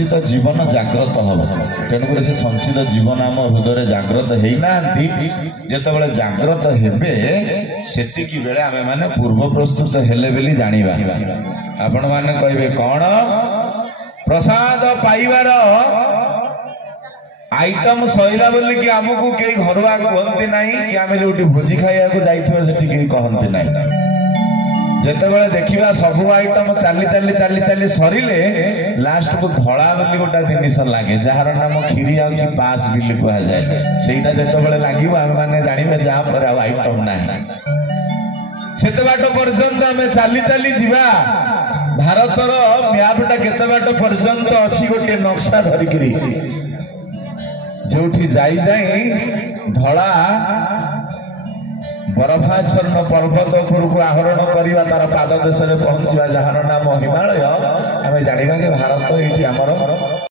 संचित जीवन जाग्रत हम तेणुक से संचित जीवन आम हृदय जाग्रत होना जिते जाग्रत हेबे सेतिकी बेले आमे माने पूर्व प्रस्तुत हेले बेली जानिबा आपण माने कहबे कौन प्रसाद पाइबार आइटम सैला बोली कि आमको कई घरुआ कहते ना कि आम जो भोजी खाइबा जाइथिबा सेठी कई कहते ना जितेबाला देखा सबू आइटम चली चली चली चली सरिले लास्ट को धड़ा बोली गोटा जिनिस लगे जार नाम खीरी आउची पास बिल कहुए सेटा जितेबाला लगे आम मैंने जानवे जहाँपर आइटम ना से बाट पर्यंत आम चली चली जा भारतर मैपटा केते बाट पर्यंत अच्छी गोटे नक्शा धरिकी जो जाई जाई धड़ा बरफाच्छन्न पर्वत उपरको आहरण करवा तार पाद देश में पहुंचा जार नाम हिमालय आम जाना कि भारत ये आमर